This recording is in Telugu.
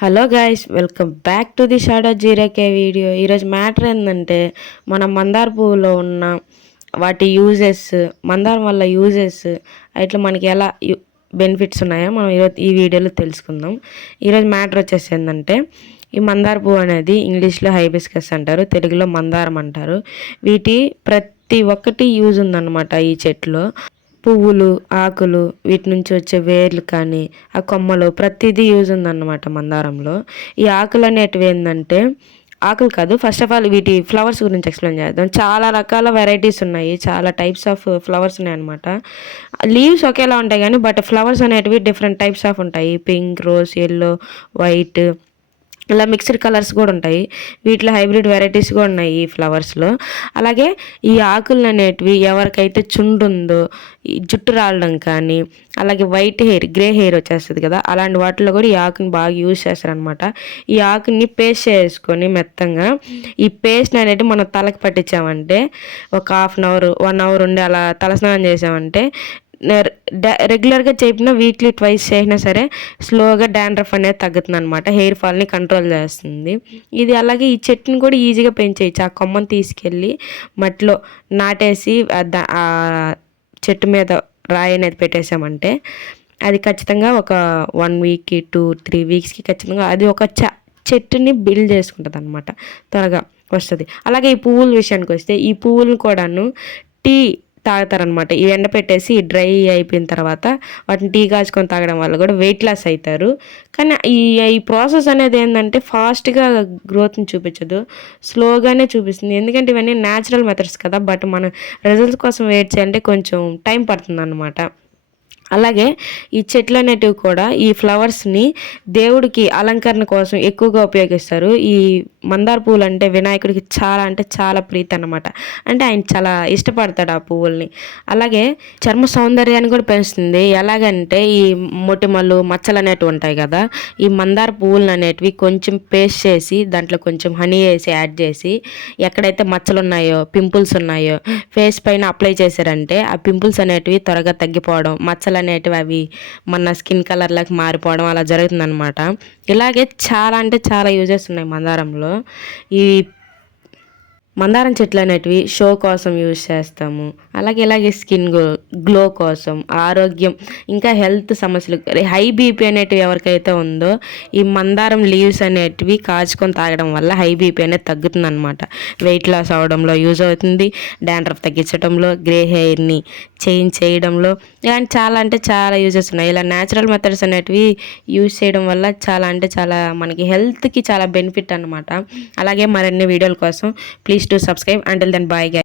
Hello guys, welcome back to the shadow జీరోకే వీడియో. ఈరోజు మ్యాటర్ ఏంటంటే మన మందార పువ్వులో ఉన్న వాటి యూజెస్, మందారం వల్ల యూజెస్, అట్లా మనకి ఎలా బెనిఫిట్స్ ఉన్నాయో మనం ఈరోజు ఈ వీడియోలో తెలుసుకుందాం. ఈరోజు మ్యాటర్ వచ్చేసి ఏంటంటే, ఈ మందార పువ్వు అనేది ఇంగ్లీష్లో హైబిస్కస్ అంటారు, తెలుగులో మందారం అంటారు. వీటి ప్రతి ఒక్కటి యూజ్ ఉందన్నమాట ఈ చెట్లో. పువ్వులు, ఆకులు, వీటి నుంచి వచ్చే వేర్లు కానీ, ఆ కొమ్మలు, ప్రతిదీ యూజ్ ఉందన్నమాట మందారంలో. ఈ ఆకులు అనేటివి ఏంటంటే, ఆకులు కాదు, ఫస్ట్ ఆఫ్ ఆల్ వీటి ఫ్లవర్స్ గురించి ఎక్స్ప్లెయిన్ చేద్దాం. చాలా రకాల వెరైటీస్ ఉన్నాయి, చాలా టైప్స్ ఆఫ్ ఫ్లవర్స్ ఉన్నాయి అనమాట. లీవ్స్ ఒకేలా ఉంటాయి కానీ బట్ ఫ్లవర్స్ అనేటివి డిఫరెంట్ టైప్స్ ఆఫ్ ఉంటాయి. పింక్, రోజ్, ఎల్లో, వైట్, ఇలా మిక్స్డ్ కలర్స్ కూడా ఉంటాయి. వీటిలో హైబ్రిడ్ వెరైటీస్ కూడా ఉన్నాయి ఈ ఫ్లవర్స్లో. అలాగే ఈ ఆకులు అనేటివి ఎవరికైతే చుండు ఉందో, ఈ జుట్టు రాలడం కానీ, అలాగే వైట్ హెయిర్, గ్రే హెయిర్ వచ్చేస్తుంది కదా, అలాంటి వాటిలో కూడా ఈ ఆకుని బాగా యూజ్ చేస్తారనమాట. ఈ ఆకుని పేస్ట్ చేసుకొని మెత్తంగా, ఈ పేస్ట్ అనేది మనం తలకి పట్టించామంటే ఒక హాఫ్ అన్ అవర్ 1 అవర్ ఉండి అలా తలస్నానం చేసామంటే, రెగ్యులర్గా చెప్పిన వీక్లీ ట్వైస్ చేసినా సరే స్లోగా డాండ్రఫ్ అనేది తగ్గుతుంది అనమాట. హెయిర్ ఫాల్ని కంట్రోల్ చేస్తుంది ఇది. అలాగే ఈ చెట్టుని కూడా ఈజీగా పెంచేయచ్చు. ఆ కొమ్మని తీసుకెళ్ళి మట్టిలో నాటేసి ఆ చెట్టు మీద రాయి అనేది పెట్టేసామంటే అది ఖచ్చితంగా ఒక 1 వీక్కి 2-3 వీక్స్కి ఖచ్చితంగా అది ఒక చెట్టుని బిల్డ్ చేసుకుంటుంది అనమాట, త్వరగా వస్తుంది. అలాగే ఈ పువ్వుల విషయానికి వస్తే, ఈ పువ్వులను కూడాను టీ తాగుతారనమాట. ఈ ఎండ పెట్టేసి డ్రై అయిపోయిన తర్వాత వాటిని టీ కాచుకొని తాగడం వల్ల కూడా వెయిట్ లాస్ అవుతారు. కానీ ఈ ప్రాసెస్ అనేది ఏంటంటే ఫాస్ట్గా గ్రోత్ని చూపించదు, స్లోగానే చూపిస్తుంది. ఎందుకంటే ఇవన్నీ న్యాచురల్ మెథడ్స్ కదా, బట్ మనం రిజల్ట్స్ కోసం వెయిట్ చేయాలంటే కొంచెం టైం పడుతుంది అన్నమాట. అలాగే ఈ చెట్లు అనేటివి కూడా ఈ ఫ్లవర్స్ని దేవుడికి అలంకరణ కోసం ఎక్కువగా ఉపయోగిస్తారు. ఈ మందార పువ్వులు అంటే వినాయకుడికి చాలా అంటే చాలా ప్రీతి అనమాట. అంటే ఆయన చాలా ఇష్టపడతాడు ఆ పువ్వుల్ని. అలాగే చర్మ సౌందర్యాన్ని కూడా పెంచుతుంది. ఎలాగంటే ఈ మొటిమలు, మచ్చలు అనేటివి ఉంటాయి కదా, ఈ మందార పువ్వులు అనేటివి కొంచెం పేస్ట్ చేసి దాంట్లో కొంచెం హనీ వేసి యాడ్ చేసి ఎక్కడైతే మచ్చలు ఉన్నాయో, పింపుల్స్ ఉన్నాయో ఫేస్ పైన అప్లై చేశారంటే ఆ పింపుల్స్ అనేటివి త్వరగా తగ్గిపోవడం, మచ్చలు అనేటివి అవి మన స్కిన్ కలర్లకు మారిపోవడం అలా జరుగుతుందన్నమాట. ఇలాగే చాలా అంటే చాలా యూజెస్ ఉన్నాయి మందారంలో. ఈ మందారం చెట్లు అనేటివి షో కోసం యూజ్ చేస్తాము. ఇలాగే స్కిన్ గ్లో కోసం, ఆరోగ్యం, ఇంకా హెల్త్ సమస్యలు, హై బీపీ అనేటివి ఎవరికైతే ఉందో ఈ మందారం లీవ్స్ అనేటివి కాచుకొని తాగడం వల్ల హై బీపీ అనేది తగ్గుతుంది అనమాట. వెయిట్ లాస్ అవడంలో యూజ్ అవుతుంది, డాండ్రఫ్ తగ్గించడంలో, గ్రే హెయిర్ని చేంజ్ చేయడంలో, ఇలాంటి చాలా అంటే చాలా యూజెస్ ఉన్నాయి. ఇలా న్యాచురల్ మెథడ్స్ అనేటివి యూజ్ చేయడం వల్ల చాలా అంటే చాలా మనకి హెల్త్కి చాలా బెనిఫిట్ అనమాట. అలాగే మరిన్ని వీడియోల కోసం please to subscribe. Until then, bye guys.